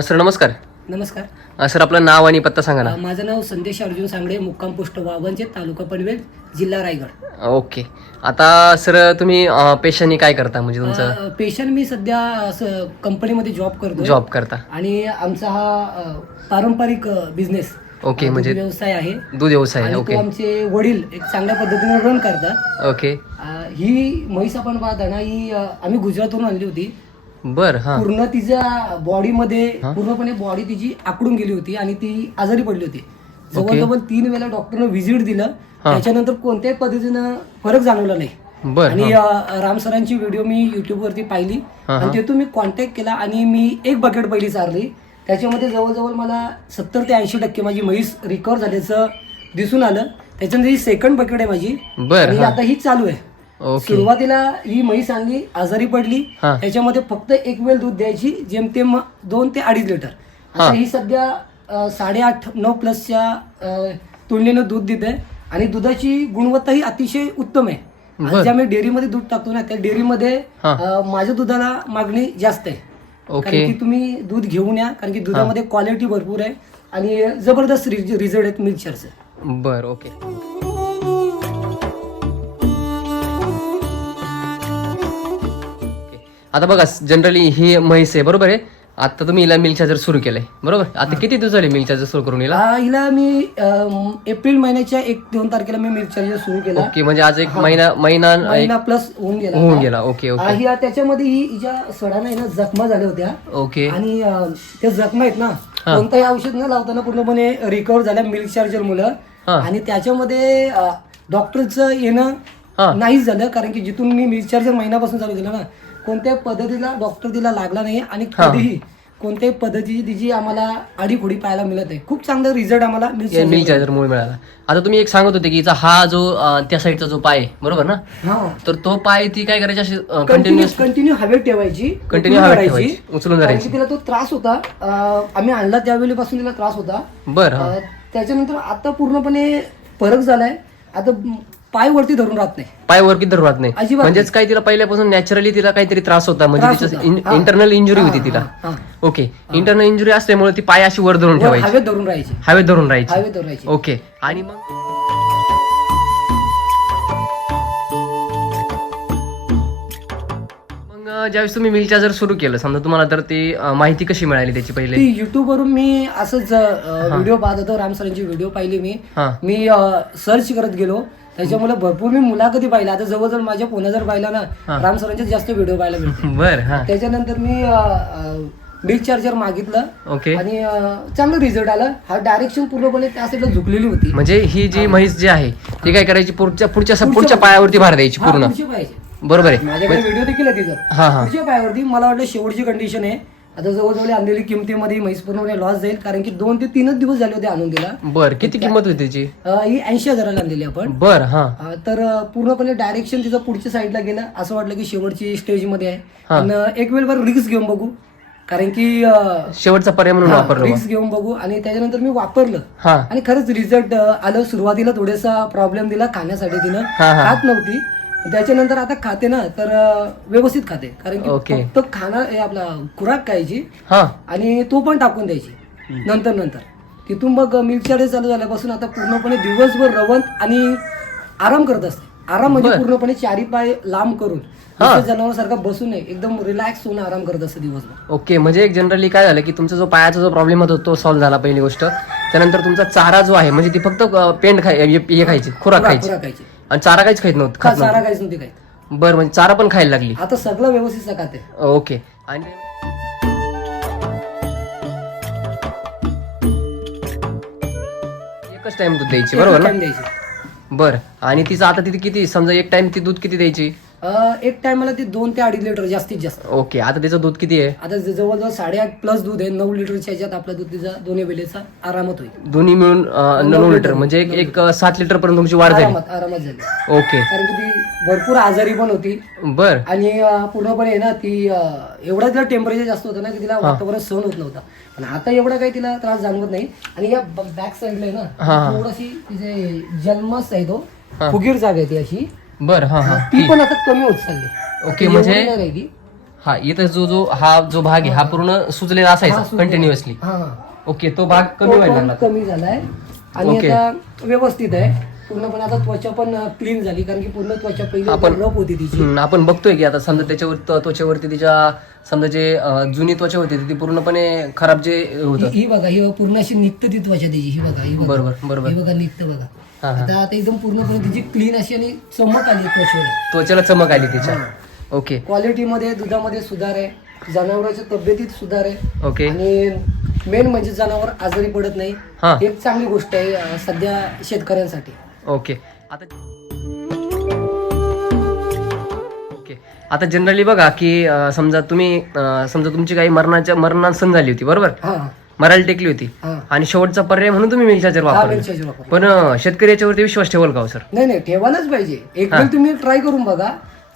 Sir नमस्कार. नमस्कार. अ, sir आपलं नाव आणि पत्ता सांगा ना. अ, माझं नाव संदेश अर्जुन सांगडे मुक्काम पोस्ट वावंचे तालुका पनवेल जिल्हा रायगड. अ, ओके. आता सर तुम्ही पेशाने काय करता म्हणजे तुमचं? पेशंट मी सध्या असं कंपनीमध्ये जॉब करतो जॉब करता. आणि आमचा हा अ, पारंपरिक बिझनेस ओके म्हणजे व्यवसाय आहे. दूध व्यवसाय आणि ओके. आमचे वडील एक चांगल्या पद्धतीने रन करतात. ओके. अ, ही म्हैस आपण पाहता ना ही अ, आम्ही गुजरातवरून आणली होती. बर हा. पूर्ण तिच्या बॉडीमध्ये पूर्णपणे बॉडी तिची आकडून गेली होती आणि ती आजारी पडली होती. जवळजवळ तीन वेळा डॉक्टरनं व्हिजिट दिलं. त्याच्यानंतर कोणत्याही पद्धतीनं फरक जाणवला नाही. बर आणि राम सरांची व्हिडिओ मी युट्यूब वरती पाहिली. आणि तिथून मी कॉन्टॅक्ट केला आणि मी एक बकेट पहिली चारली त्याच्यामध्ये जवळजवळ मला सत्तर ते ऐंशी टक्के माझी म्हैस रिकवर झाल्याचं दिसून आलं. त्याच्यानंतर ही सेकंड बकेट आहे माझी. आणि आता ही चालू आहे. सुरुवातीला ही म्हैस आणली आजारी पडली. हा. त्याच्यामध्ये फक्त एक वेळ दूध द्यायची जेमतेम दोन ते अडीच लिटर. आता ही सध्या अ, साडेआठ नऊ प्लसच्या अ, तुलनेनं दूध देते आणि दुधाची गुणवत्ता ही अतिशय उत्तम आहे. आज जे आम्ही डेअरीमध्ये दूध टाकतो ना त्या डेअरीमध्ये हा. अ, माझ्या दुधाला मागणी जास्त आहे. ओके. कारण की तुम्ही दूध घेऊन या कारण की दुधामध्ये क्वालिटी भरपूर आहे. आणि जबरदस्त रिझल्ट आहेत मिल्चरचे बर ओके. आता बघा जनरली ही म्हैस आहे बरोबर आहे? आता तुम्ही हिला मिल्क चार्जर सुरू केलंय बरोबर? आता किती दिवस झाले मिल्क चार्जर सुरू करून हिला? हिला मी एप्रिल महिन्याच्या एक दोन तारखेला मी मिल्क चार्जर सुरू केला. ओके म्हणजे आज एक महिना महिना एक महिना प्लस होऊन गेला. होऊन गेला. Okay okay. त्याच्यामध्ये ही हिच्या सडाना आहे ना जखमा झाल्या होत्या. ओके. आणि अ, त्या जखमा आहेत ना कोणताही औषध न लावताना पूर्णपणे रिकवर झाल्या मिल्क चार्जर मुलं हा. आणि त्याच्यामध्ये अ, डॉक्टरचं येणं हा. नाहीच झालं कारण की जिथून मी मिल्क चार्जर महिन्यापासून चालू केलं ना कोणत्याही पद्धतीला डॉक्टर तिला लागला नाही आणि कधीही कोणत्याही पद्धतीची तिची आम्हाला आडीखोडी पाहायला मिळत आहे खूप चांगला रिझल्ट आम्हाला मिल्क या मिल्क चार्जर मुळे मिळाला. आता तुम्ही एक सांगत होते की हिचा हा जो अं, त्या साईडचा जो पाय आहे, बरोबर ना? हा. तर तो पाय ती काय करायची अशी कंटिन्यू कंटिन्युअस कंटिन्यू हवेत ठेवायची Continue उचलून हवेत धरायची. ठेवायची, उचलून कारण धरायची. की तिला तो त्रास होता. अं, आम्ही आणला त्यावेळीपासून तिला त्रास होता. बर हा. अं, त्याच्यानंतर आता पूर्णपणे फरक झालाय. आता म, पाय वरती धरून राहत नाही. पाय वरती धरून राहत नाही. अजिबात म्हणजेच काय तिला पहिल्यापासून नॅचरली तिला काहीतरी त्रास होता. म्हणजे त्रास तिचं होता. हा. इंटरनल इंजुरी होती तिला. हा. ओके इंटरनल इंजुरी असल्यामुळे ती पाय अशी वर धरून वर ठेवायची. हवेत धरून राहायची. हवेत धरून राहायची. हवेत धरून राहायची. ओके आणि मग? मग अं, ज्यावेळेस तुम्ही मिल चार्जर सुरू केलं समजा तुम्हाला तर ती अं, माहिती कशी मिळाली त्याची पहिले? ती युट्यूब वरून मी असंच व्हिडिओ पाहत होतो. राम सरांची व्हिडिओ पाहिली मी. हा. मी सर्च करत गेलो. त्याच्यामुळे भरपूर मी मुलाखती पाहिल्या. आता जवळजवळ माझ्या पुन्हा जर पाहिला ना राम सरांचे जास्त व्हिडिओ पाहायला मिळते बर त्याच्यानंतर मी बिग चार्जर मागितलं. ओके. आणि चांगलं रिझल्ट आलं. हा डायरेक्शन पूर्णपणे त्या साईडला झुकलेली होती. म्हणजे ही जी म्हैस जी आहे ती काय करायची? पुढच्या पुढच्या पुढच्या पायावरती भार द्यायची पूर्ण. बरोबर आहे. माझ्याकडे व्हिडिओ देखील आहे तिचं. पुढच्या पायावरती मला वाटलं शेवटची कंडिशन आहे. आता जवळजवळ आणलेली किमतीमध्ये म्हैस पूर्णपणे लॉस जाईल कारण की दोन ते तीनच दिवस झाले होते आणून दिला. बर किती किंमत होती त्याची? ही ऐंशी हजाराला आणलेली आपण. बर हा. अं, तर अं, पूर्णपणे डायरेक्शन तिचं पुढच्या साईडला गेलं. असं वाटलं की शेवटची स्टेजमध्ये आहे. पण अं, एक वेळ बरं रिक्स घेऊन बघू. कारण की शेवटचा पर्याय म्हणून वापरलो रिक्स घेऊन बघू. आणि त्याच्यानंतर मी वापरलं. हा. आणि खरंच रिझल्ट आलं. सुरुवातीला थोडासा प्रॉब्लेम दिला खाण्यासाठी तिनं. हा, हा. खात नव्हती. त्याच्यानंतर आता खाते ना तर व्यवस्थित खाते. कारण ओके. की फक्त खाणं हे आपला खुराक खायची हा. आणि तो पण टाकून द्यायची. नंतर नंतर. तिथून मग मिल्क चार्जर चालू झाल्यापासून आता पूर्णपणे दिवसभर रवंत आणि आराम करत असते. आराम म्हणजे पूर्णपणे चारी पाय लांब करून. जनावर सारखा बसून नाही एकदम रिलॅक्स होऊन आराम करत असते दिवसभर. ओके म्हणजे एक जनरली काय झालं की तुमचा जो पायाचा जो प्रॉब्लेम होता तो सॉल्व्ह झाला पहिली गोष्ट. त्यानंतर तुमचा चारा जो आहे म्हणजे ती फक्त अं, पेंड खाय हे हे खायची खुराक खायची. खुराक खायची. आणि चारा काहीच खात नव्हतं खा खात चारा काहीच नव्हती काही बरं म्हणजे चारा पण खायला लागली. आता सगळं व्यवस्थित खाते ओके. आणि एकच टाइम दूध द्यायची बरोबर ना? द्यायची. बरं. आणि तिचं आता तिथे किती समजा एक टाइम ती दूध किती द्यायची? एक टायमाला ती दोन ते अडीच लिटर जास्तीत जास्त. ओके आता तिचं दूध किती आहे? आता जे जवळजवळ साडेआठ प्लस दूध आहे नऊ लिटरच्या ह्याच्यात आपला दूध तिचा दोन्ही वेळेचा आरामात होईल. दोन्ही मिळून अं, नऊ लिटर म्हणजे एक- सात लिटर पर्यंत तुमची वाढ झाली. आरामात आरामात झाली. ओके. कारण की ती भरपूर आजारी पण होती. बर. आणि अं, पूर्णपणे आहे ना ती अं, एवढा तिला टेम्परेचर जास्त होतं ना की तिला वातावरण सहन होत नव्हतं. पण आता एवढा काही तिला त्रास जाणवत नाही. आणि या बॅक साईडला आहे ना थोडीशी तिचे जन्मच आहे तो. फुगीर जागा आहे ती अशी. बर हा हा. ती पण आता कमी होत चालली. ओके म्हणजे एवढी नाही राहिली. हा इथं जो जो हा जो भाग आहे हा पूर्ण सुजलेला हा, असायचा सुजलेला. कंटिन्युअसली हा. हा. ओके तो भाग कमी तो व्हायला पण लागला. कमी झालाय. आणि ओके. आता व्यवस्थित आहे. पूर्णपणे आता त्वचा पण क्लीन झाली कारण की पूर्ण त्वचा पहिले आपण- रफ होती तिची. हम्म, आपण बघतोय की आता समजा त्याच्यावर त- त्वचेवरती तिच्या समजा जे अं, जुनी त्वचा होती ती पूर्णपणे खराब जे होतं. ही ही बघा ही पूर्ण अशी निघतं ती त्वचा तिची ही बघा ही बघा. बरोबर बरोबर. ही बघा निघतं बघा. आता आता एकदम पूर्णपणे तिची क्लीन अशी आणि चमक आली त्वचेवर त्वचेला चमक आली तिच्या. ओके क्वालिटीमध्ये दुधामध्ये सुधार आहे. जनावरांच्या तब्येतीत सुधार आहे. ओके आणि मेन म्हणजे जनावर आजारी पडत नाही. हा. एक चांगली गोष्ट आहे अं, सध्या शेतकऱ्यांसाठी. ओके आता ओके आता जनरली बघा की अं, समजा तुम्ही अं, समजा तुमची काही मरणाच्या मरणासन झाली होती बरोबर? हा. मरायला टेकली होती. हा. आणि शेवटचा पर्याय म्हणून तुम्ही मिल चार्जर हा वापरले. पण अं, शेतकरी याच्यावरती विश्वास ठेवल का हो सर? नाही नाही ठेवायलाच पाहिजे. एक वेळ तुम्ही ट्राय करून बघा.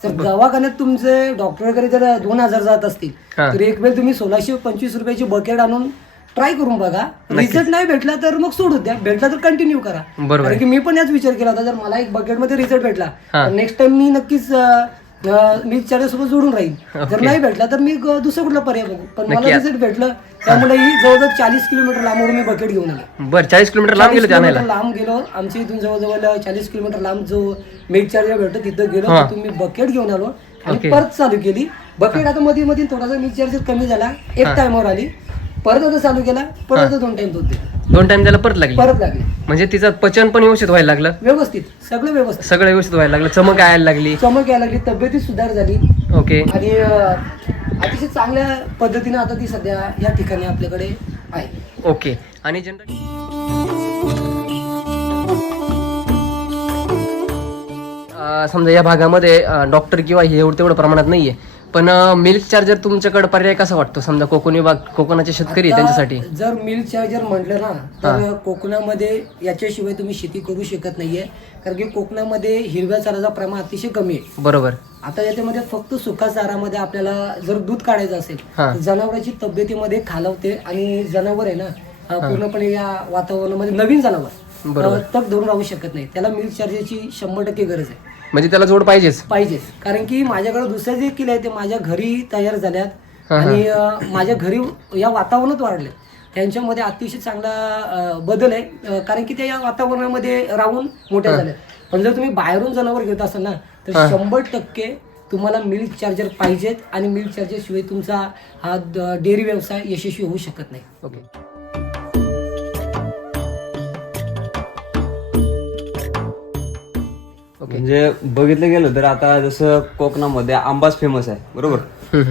जर दवाखान्यात तुमचे डॉक्टर वगैरे जर दोन हजार जात असतील हा. तर एक वेळ तुम्ही सोळाशे पंचवीस रुपयाची बकेट आणून ट्राय करून बघा. रिझल्ट नाही भेटला तर मग सोडून द्या. भेटला तर कंटिन्यू करा. बरोबर कारण की मी पण याच विचार केला होता जर मला एक बकेटमध्ये रिझल्ट भेटला हा. तर नेक्स्ट टाइम मी नक्कीच अं, मी सोबत जोडून राहील जर नाही भेटला तर मी दुसरा कुठला पर्याय बघू. पण मला रिझल्ट भेटलं त्यामुळे ही जवळजवळ चाळीस किलोमीटर लांबवरून मी बकेट घेऊन आले. बरं चाळीस किलोमीटर लांब गेलो 40 ते आणायला किलोमीटर लांब गेलो. आमच्या इथून जवळजवळ चाळीस किलोमीटर लांब जो मिल्क चार्जर भेटतो तिथं गेलो तिथून मी बकेट घेऊन आलो आणि परत चालू केली. बकेट आता मध्ये मध्ये थोडासा चार्जर कमी झाला. एक टायमावर आली. परत आता चालू केला परत दोन टाइम दूध दिलं. दोन टाइम त्याला परत लागली. परत लागले. म्हणजे तिचं पचन पण व्यवस्थित व्हायला लागलं. व्यवस्थित सगळं व्यवस्थित. सगळं व्यवस्थित व्हायला लागलं. चमक यायला लागली. चमक यायला लागली तब्येतीत सुधार झाली. ओके. आणि अं, अतिशय चांगल्या पद्धतीने आता ती सध्या या ठिकाणी आपल्याकडे आहे. ओके. आणि जनरल समजा या भागामध्ये डॉक्टर किंवा हे एवढं तेवढं प्रमाणात नाहीये. पण मिल्क चार्जर तुमच्याकडे पर्याय कसा वाटतो? समजा कोकण विभाग कोकणाचे शेतकरी आहे त्यांच्यासाठी. जर मिल्क चार्जर म्हटलं ना तर कोकणामध्ये याच्याशिवाय तुम्ही शेती करू शकत नाहीये. कारण की कोकणामध्ये हिरव्या चाराचं प्रमाण अतिशय कमी आहे. बरोबर. आता याच्यामध्ये फक्त सुका चारामध्ये आपल्याला जर दूध काढायचं असेल. तर जनावरांची तब्येतीमध्ये खालावते आणि जनावर आहे ना पूर्णपणे या वातावरणामध्ये नवीन जनावर तग धरून राहू शकत नाही. त्याला मिल्क चार्जरची शंभर टक्के गरज आहे. म्हणजे त्याला जोड पाहिजेच. पाहिजेच. कारण की माझ्याकडे दुसरे जे किल्ले आहेत ते माझ्या घरी तयार झाल्यात. आणि माझ्या घरी या वातावरणात वाढले. त्यांच्यामध्ये अतिशय चांगला बदल आहे. कारण की ते या वातावरणामध्ये राहून मोठ्या झाल्या पण जर तुम्ही बाहेरून जनावर घेत असाल ना तर शंभर टक्के तुम्हाला मिल्क चार्जर पाहिजेत. आणि मिल्क चार्जर शिवाय तुमचा हा डेअरी व्यवसाय यशस्वी होऊ शकत नाही. ओके. म्हणजे बघितलं गेलं तर आता जसं कोकणामध्ये आंबाच फेमस आहे बरोबर?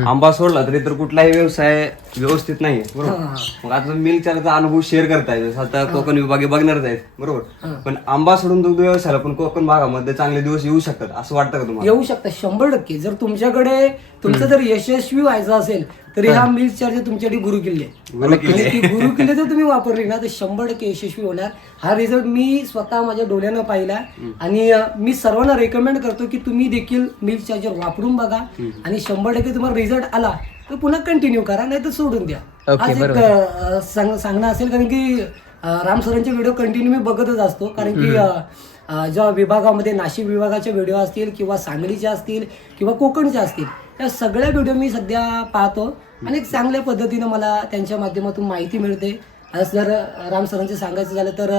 आंबा सोडला तरी तर कुठलाही व्यवसाय व्यवस्थित नाही बरोबर? मग आता मिल्क चार्जरचा अनुभव शेअर करताय जसं आता कोकण विभागी बघणारच आहेत बरोबर? पण आंबा सोडून दुग्ध व्यवसायाला पण कोकण भागामध्ये चांगले दिवस येऊ शकतात असं वाटतं का तुम्हाला? येऊ शकता शंभर टक्के. जर तुमच्याकडे तुमचं जर यशस्वी व्हायचं असेल तर हा. मिल्क चार्जर तुमच्यासाठी गुरु किल्ले. गुरु किल्ले. गुरु किल्ले जर तुम्ही वापरली ना तर शंभर टक्के यशस्वी होणार. हा रिझल्ट मी स्वतः माझ्या डोळ्यानं पाहिला. आणि मी सर्वांना रेकमेंड करतो की तुम्ही देखील मिल्क चार्जर वापरून बघा. आणि शंभर टक्के तुम्हाला रिझल्ट आला तर पुन्हा कंटिन्यू करा नाही तर सोडून द्या. आज एक अं, सांग- सांगणं असेल कारण की अं, राम सरांचे व्हिडिओ कंटिन्यू मी बघतच असतो. कारण की अं, अं, ज्या विभागामध्ये नाशिक विभागाचे व्हिडिओ असतील किंवा सांगलीचे असतील किंवा कोकणचे असतील या सगळ्या व्हिडिओ मी सध्या पाहतो. आणि एक चांगल्या पद्धतीनं मला त्यांच्या माध्यमातून माहिती मिळते. आज जर राम सरांचे सांगायचं झालं तर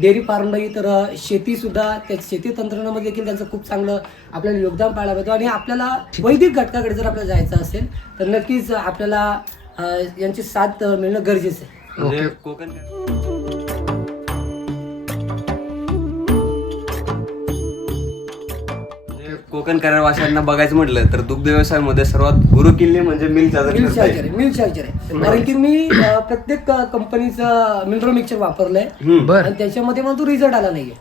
डेअरी फार्म नाही तर शेतीसुद्धा त्या शेती तंत्रज्ञानामध्ये देखील त्यांचं खूप चांगलं आपल्याला योगदान पाहायला मिळतं. आणि आपल्याला वैदिक घटकाकडे जर आपल्याला जायचं असेल तर नक्कीच आपल्याला यांची साथ मिळणं गरजेचं आहे. म्हणजे कोकण कोकण वाशांना बघायचं म्हटलं तर दुग्ध व्यवसायामध्ये सर्वात गुरु किल्ले म्हणजे मिल्क मिल्क चार्जर आहे. मिल्क चार्जर आहे. कारण की मी अं, प्रत्येक कंपनीचं मिनरल मिक्सर वापरलंय. बर. आणि त्याच्यामध्ये मला तो रिझल्ट आला नाहीये.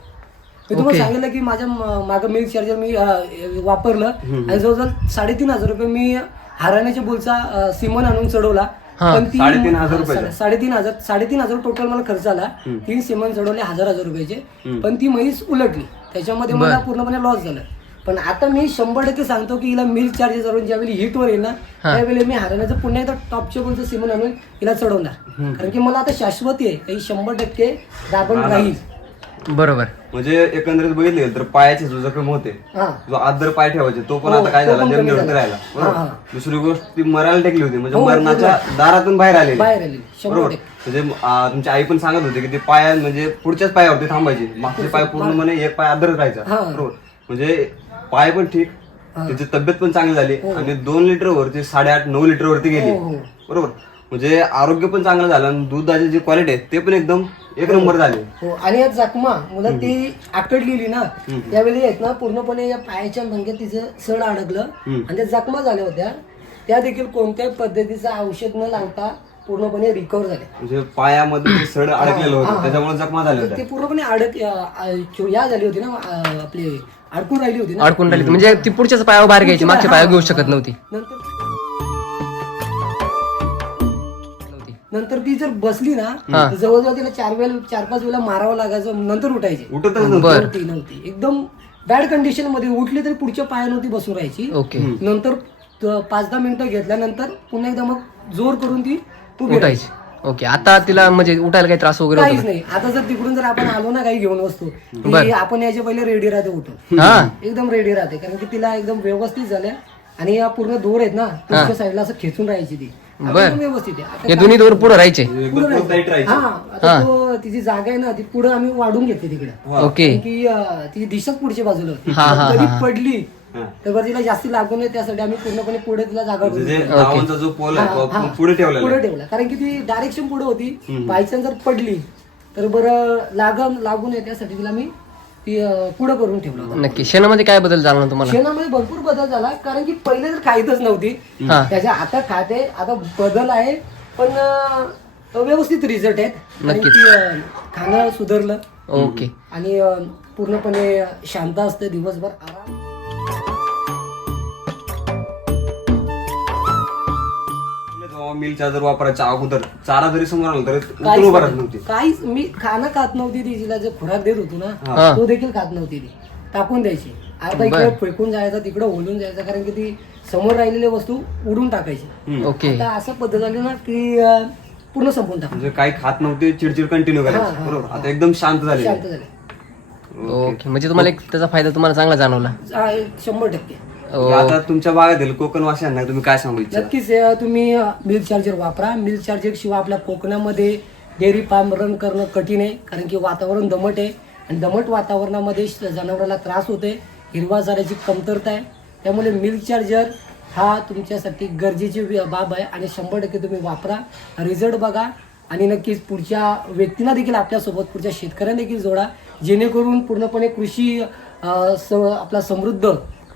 मी तुम्हाला सांगितलं की माझ्या म- मागं मिल्क चार्जर मी अं, वापरलं. आणि जवळजवळ साडेतीन हजार रुपये मी हराण्याच्या बोलचा सिमन आणून चढवला. पण ती साडेतीन हजार रुपयाचा? सा- साडेतीन हजार साडेतीन हजार टोटल मला खर्च आला. तीन सिमन चढवले हजार हजार रुपयाचे. पण ती म्हैस उलटली. त्याच्यामध्ये मला पूर्णपणे लॉस झालं. पण आता मी शंभर टक्के सांगतो की हिला मिल्क चार्जेस करून ज्यावेळी हिटवर येईल ना त्यावेळी मी हरण्याचं पुन्हा एकदा टॉपच्या बोलचं सिमन आणून हिला चढवणार. कारण की मला आता शाश्वती आहे काही शंभर टक्के दाबण राहील. बरोबर. म्हणजे एकंदरीत बघितले तर पायाचे जो जखम होते जो आदर पाय ठेवायचे तो पण हो, आता काय झाला जमिनीवरती. राहिला. बरोबर. दुसरी गोष्ट ती मरायला टेकली होती म्हणजे हो, मरणाच्या दारातून बाहेर आलेली. बाहेर आलेली शंभर बरोबर. म्हणजे तुमची आई पण सांगत होती की ते पाय म्हणजे पुढच्याच पायावरती थांबायची. मागचे पाय पूर्णपणे एक पाय आदरच राहायचा. बरोबर. म्हणजे पाय पण ठीक. त्याची तब्येत पण चांगली झाली. आणि दोन लिटर वरती साडेआठ नऊ लिटर वरती गेली. हो हो. बरोबर. म्हणजे आरोग्य पण चांगलं झालं आणि दुधाची जी क्वालिटी आहे ते पण एकदम एक नंबर झाले. हो. आणि या जखमा मुलं ती आकडलेली ना त्यावेळी आहेत ना पूर्णपणे या पायाच्या भंग्यात तिचं सड अडकलं आणि त्या जखमा झाल्या होत्या. त्या देखील कोणत्याही पद्धतीचं औषध न लावता पूर्णपणे रिकवर झाल्या. म्हणजे पायामध्ये सड अडकलेलं होतं. त्याच्यामुळे जखमा झाल्या होत्या. ते पूर्णपणे अडक या झाली होती ना आपली अडकून राहिली होती ना? अडकून राहिली म्हणजे ती पुढच्याच पायावर बाहेर घ्यायची. मागच्या पायावर घेऊ शकत नव्हती. नंतर नंतर ती जर बसली ना तर जवळजवळ तिला चार वेळा चार पाच वेळा मारावं लागायचं नंतर उठायची. उठतच नव्हतं नव्हती. नव्हती एकदम बॅड कंडिशनमध्ये उठली तरी पुढच्या पायानव्हती बसून राहायची. ओके. नंतर त- पाच दहा मिनिटं घेतल्यानंतर पुन्हा एकदा मग जोर करून ती उभी उठायची. ओके आता तिला म्हणजे उठायला काही त्रास वगैरे काहीच होतो नाही. आता जर तिकडून जर आपण आलो ना काही घेऊन वस्तू ती आपण याच्या पहिले रेडी राहते उठून. हा. एकदम रेडी राहते कारण की तिला एकदम व्यवस्थित झाल्या. आणि या पूर्ण दोर आहेत ना पुढच्या साईडला असं खेचून राहायची ती. आता एकदम व्यवस्थित आहे. आता हे दोन्ही दोर पुढे राहायचे. हा आता तो तिची जागा आहे ना ती पुढे आम्ही वाढून घेतली तिकडे. ओके. की अं, ती दिशाच पुढची बाजूला होती. हा, हा, कधी हा. पडली. तर बरं तिला जास्ती लागू नये त्यासाठी आम्ही पूर्णपणे पुढे तिला जागा करून म्हणजे जो पोल आहे तो आपण पुढे ठेवलेला पुढे ठेवला. कारण की ती डायरेक्शन पुढे होती. बायचान्स जर पडली तर बरं लाग लागू नये त्यासाठी तिला मी ती अं, पुढं करून ठेवलं होतं. नक्की. शेणामध्ये काय बदल झाला ना तुम्हाला? शेणामध्ये भरपूर बदल झाला कारण की पहिले तर खायतच नव्हती. हा. त्याच्या आता खाते आता बदल आहे पण अं, व्यवस्थित रिझल्ट आहेत. अं, खाणं सुधारलं. ओके. आणि अं, पूर्णपणे शांत असते दिवसभर आराम. जेव्हा मिल चार्जर वापरायच्या अगोदर चारा जरी समोर आला तरी उभा राहत नव्हती काहीच मी खाणं खात नव्हती ती तिला जे खुराक देत होतो हा. ना तो देखील खात नव्हती ती. टाकून द्यायची. आता इकडे फेकून जायचा तिकडे ओलून जायचा कारण की ती समोर राहिलेल्या वस्तू उडून टाकायची. ओके. आता असं पद्धत झाली ना की अं, पूर्ण संपून टाक म्हणजे काही खात नव्हते चिडचिड कंटिन्यू करायची. बरोबर. आता एकदम शांत झाले शांत झाले. ओके. म्हणजे तुम्हाला एक त्याचा फायदा तुम्हाला चांगला जाणवला. आ, शंभर टक्के. आता तुमच्या भागातील कोकण वासियांना तुम्ही काय सांगू इच्छिता? नक्कीच अं, तुम्ही मिल्क चार्जर वापरा. मिल्क चार्जर शिवाय आपल्या कोकणामध्ये डेअरी फार्म रन करणं कठीण आहे कारण की वातावरण दमट आहे. आणि दमट वातावरणामध्ये श- जनावराला त्रास होते हिरवा चाऱ्याची कमतरता आहे. त्यामुळे मिल्क चार्जर हा तुमच्यासाठी गरजेची वी- बाब आहे आणि शंभर टक्के तुम्ही वापरा. रिझल्ट बघा आणि नक्कीच पुढच्या व्यक्तींना देखील आपल्यासोबत पुढच्या शेतकऱ्यांना देखील जोडा. जेणेकरून पूर्णपणे कृषी अं, स आपला समृद्ध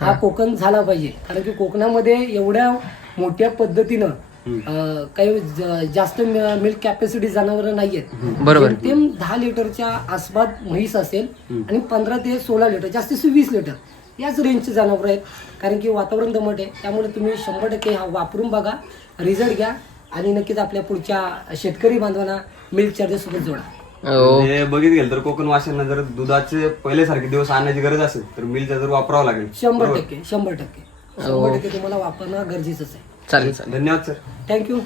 हा कोकण झाला पाहिजे. कारण की कोकणामध्ये एवढ्या मोठ्या पद्धतीनं अं, काही ज- जास्त मिल्क कॅपॅसिटी जनावर नाहीयेत. बरोबर. जेमतेम दहा लिटरच्या आसपास म्हैस असेल आणि पंधरा ते सोळा लिटर जास्तीत वीस लिटर याच रेंजचे जनावर आहेत. कारण की वातावरण दमट आहे. त्यामुळे तुम्ही शंभर टक्के हा वापरून बघा रिझल्ट घ्या आणि नक्कीच आपल्या पुढच्या शेतकरी बांधवांना मिल्क चार्जेस सोबत जोडा. म्हणजे बघित गेलं तर कोकण वासियांना जर दुधाचे पहिल्यासारखे दिवस आणण्याची गरज असेल तर मिल चार्जर वापरावं लागेल. शंभर टक्के शंभर टक्के. शंभर टक्के तुम्हाला वापरणं गरजेचंच आहे. चालेल चालेल. धन्यवाद सर. थँक्यू